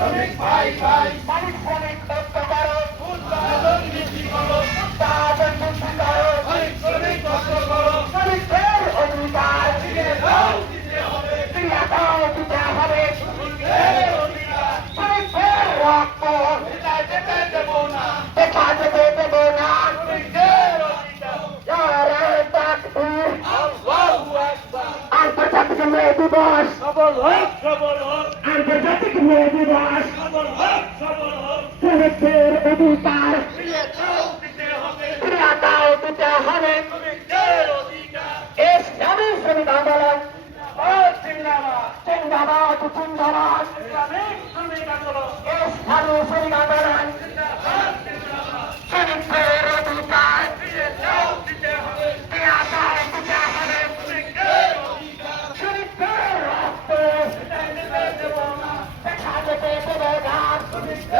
শ্রমিক ভাই ভাই। মালিক শ্রমিক ঐক্য করো উৎপাদন বৃদ্ধি করো উৎপাদন বৃদ্ধি করো মালিক শ্রমিক ঐক্য করো শ্রমিকদের অধিকার দিতে দাও দিতে হবে। ফিরিয়ে দাও দিতে হবে। শ্রমিকদের অধিকার। শ্রমিকদের রক্ত দিবস। আন্তর্জাতিক মেয়ে দিবস। শ্রমিকদের অধিকার। ফিরিয়ে দাও দিতে হবে। ইসলামী শ্রমিক আন্দোলন জিন্দাবাদ জিন্দাবাদ। Ja,